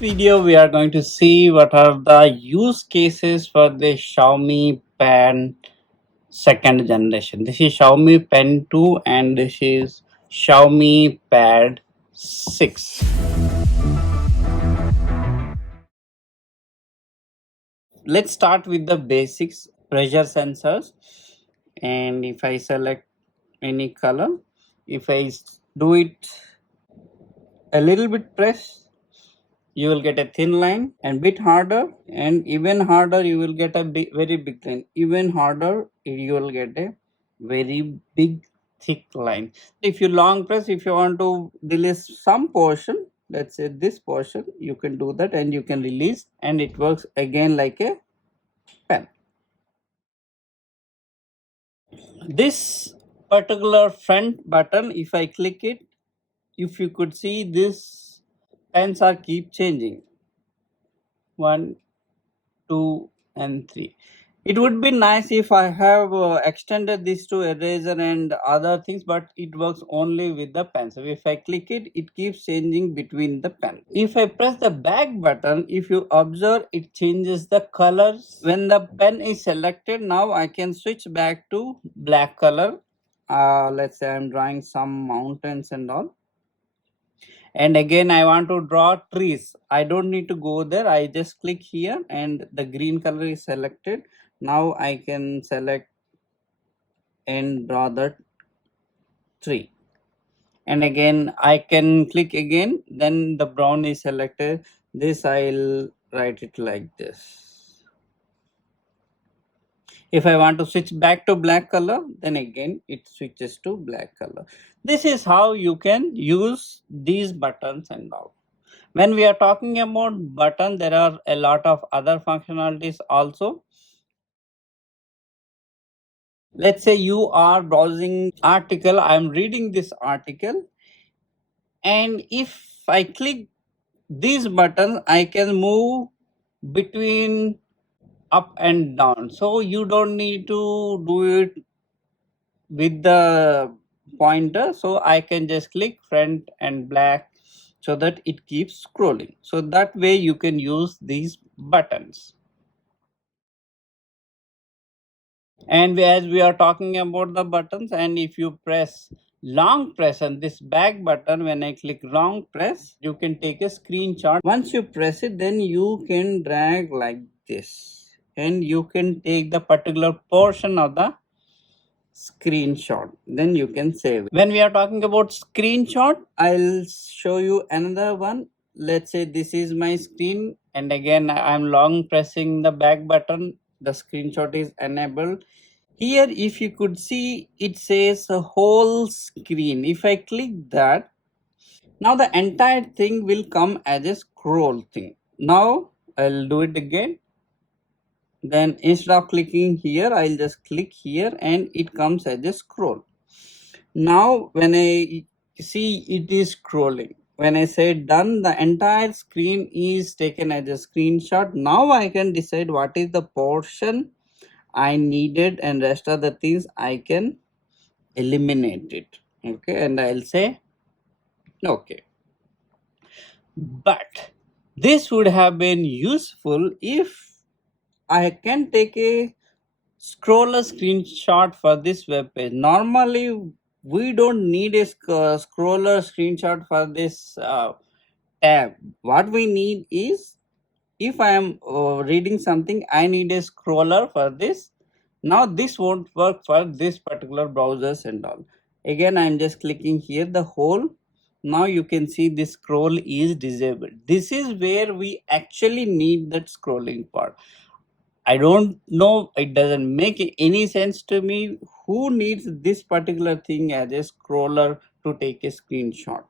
video we are going to see what are the use cases for the Xiaomi Pen second generation. This is Xiaomi Pen 2 and this is Xiaomi Pad 6. Let's start with the basics. Pressure sensors, and if I select any color, if I do it a little bit press, you will get a thin line, and bit harder and even harder you will get a very big line. Even harder you will get a very big thick line. If you long press, if you want to release some portion, let's say this portion, you can do that and you can release, and it works again like a pen. This particular front button, if I click it, if you could see, this pens are keep changing. 1, 2 and 3. It would be nice if I have extended this to eraser and other things, but it works only with the pen. So if I click it, it keeps changing between the pen. If I press the back button, if you observe, it changes the colors. When the pen is selected, now I can switch back to black color. Let's say I'm drawing some mountains and all, and again I want to draw trees. I don't need to go there. I just click here and the green color is selected. Now I can select and draw the tree, and again I can click again, then the brown is selected. This I'll write it like this. If I want to switch back to black color, then again it switches to black color. This is how you can use these buttons and all. When we are talking about button, there are a lot of other functionalities also. Let's say you are browsing article, I am reading this article, and if I click these buttons, I can move between up and down. So you don't need to do it with the pointer. So I can just click front and black so that it keeps scrolling. So that way you can use these buttons. And as we are talking about the buttons, and if you press long press on this back button, when I click long press, you can take a screenshot. Once you press it, then you can drag like this and you can take the particular portion of the screenshot, then you can save it. When we are talking about screenshot, I'll show you another one. Let's say this is my screen, and again I'm long pressing the back button, the screenshot is enabled. Here if you could see, it says a whole screen. If I click that, now the entire thing will come as a scroll thing. Now I'll do it again. Then instead of clicking here, I'll just click here and it comes as a scroll. Now when I see it is scrolling, when I say done, the entire screen is taken as a screenshot. Now I can decide what is the portion I needed, and rest of the things I can eliminate it. Okay, and I'll say okay. But this would have been useful if I can take a scroller screenshot for this web page. Normally we don't need a scroller screenshot for this tab. What we need is, if I am reading something, I need a scroller for this. Now this won't work for this particular browsers and all. Again I'm just clicking here the whole. Now you can see this scroll is disabled. This is where we actually need that scrolling part. I don't know, it doesn't make any sense to me. Who needs this particular thing as a scroller to take a screenshot?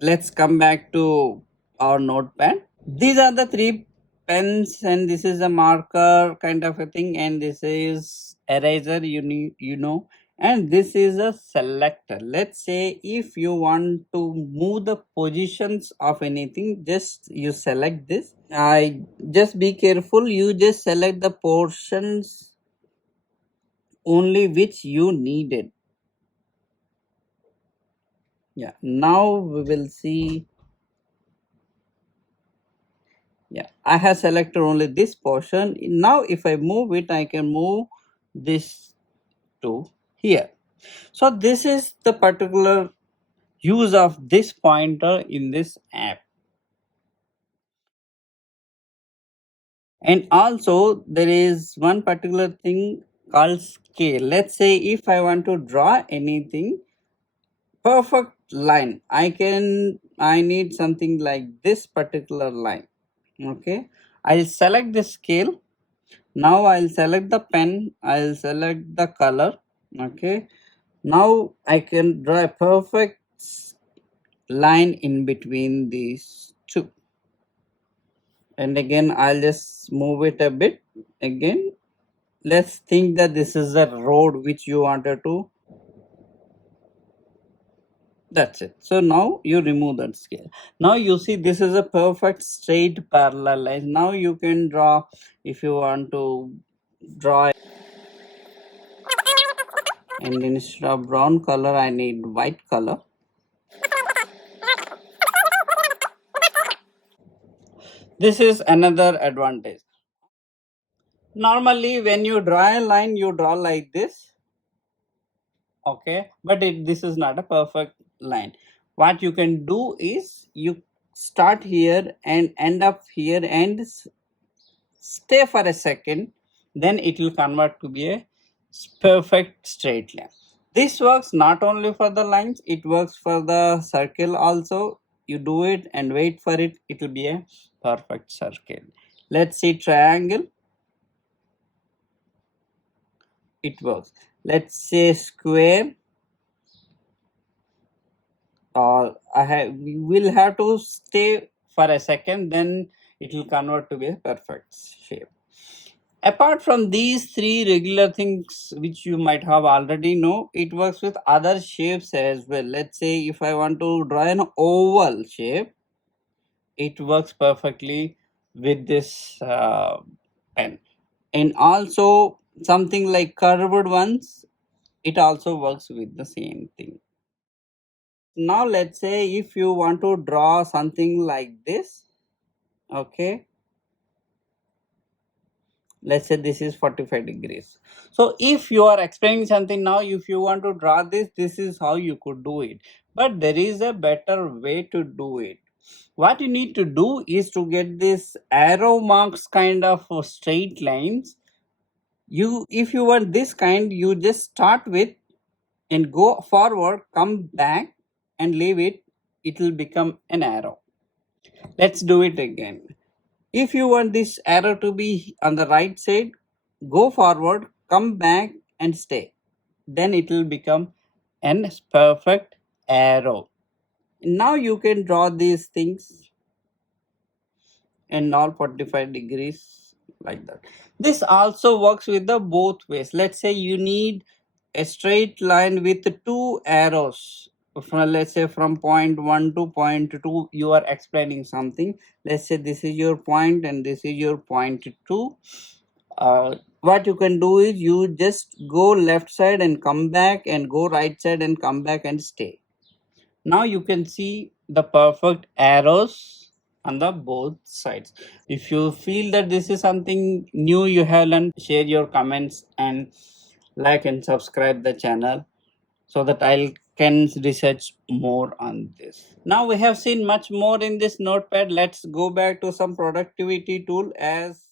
Let's come back to our notepad. These are the three pens, and this is a marker kind of a thing, and this is eraser, you know, and this is a selector. Let's say if you want to move the positions of anything, just you select this. I just be careful, you just select the portions only which you needed. Yeah, now we will see. Yeah, I have selected only this portion. Now if I move it, I can move this to here. So this is the particular use of this pointer in this app. And also there is one particular thing called scale. Let's say if I want to draw anything perfect line, I need something like this particular line. Okay, I'll select the scale. Now I'll select the pen, I'll select the color. Okay, now I can draw a perfect line in between these two. And again I'll just move it a bit. Again, let's think that this is a road which you wanted to. That's it. So now you remove that scale. Now you see this is a perfect straight parallel line. Now you can draw, if you want to draw, and instead of brown color I need white color. This is another advantage. Normally when you draw a line, you draw like this. Okay, but this is not a perfect line. What you can do is you start here and end up here and stay for a second, then it will convert to be a perfect straight line. This works not only for the lines, it works for the circle also. You do it and wait for it, it will be a perfect circle. Let's see triangle, it works. Let's say square, or we will have to stay for a second, then it will convert to be a perfect shape. Apart from these three regular things which you might have already know, it works with other shapes as well. Let's say if I want to draw an oval shape, it works perfectly with this pen. And also something like curved ones, it also works with the same thing. Now let's say if you want to draw something like this, okay, let's say this is 45 degrees. So if you are explaining something, now if you want to draw this is how you could do it. But there is a better way to do it. What you need to do is to get this arrow marks kind of straight lines. If you want this kind, you just start with and go forward, come back and leave it, it will become an arrow. Let's do it again. If you want this arrow to be on the right side, go forward, come back and stay. Then it will become an perfect arrow. Now you can draw these things in all 45 degrees like that. This also works with the both ways. Let's say you need a straight line with two arrows. From, let's say from point 1 to point 2, you are explaining something. Let's say this is your point and this is your point 2. What you can do is you just go left side and come back and go right side and come back and stay. Now you can see the perfect arrows on the both sides. If you feel that this is something new you have learned, share your comments and like and subscribe the channel so that I can research more on this. Now we have seen much more in this notepad. Let's go back to some productivity tool. As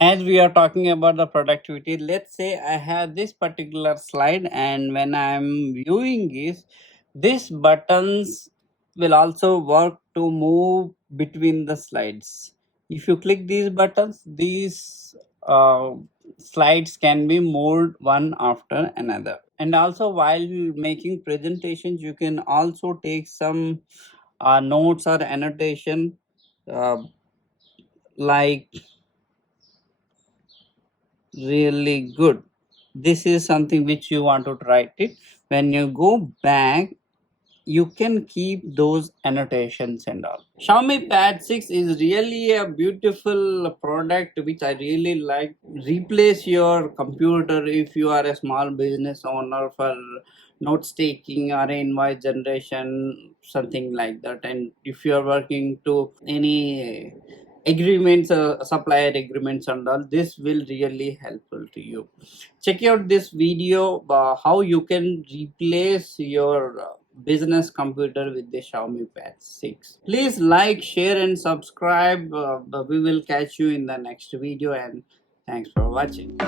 we are talking about the productivity, let's say I have this particular slide, and when I'm viewing these buttons will also work to move between the slides. If you click these buttons, these slides can be moved one after another. And also while making presentations, you can also take some notes or annotation, uh, like really good. This is something which you want to write it. When you go back, you can keep those annotations and all. Xiaomi Pad 6 is really a beautiful product which I really like. Replace your computer if you are a small business owner for notes taking or invoice generation, something like that. And if you are working to any agreements, supplier agreements and all, this will really helpful to you. Check out this video how you can replace your business computer with the Xiaomi Pad 6. Please like, share and subscribe. We will catch you in the next video, and thanks for watching.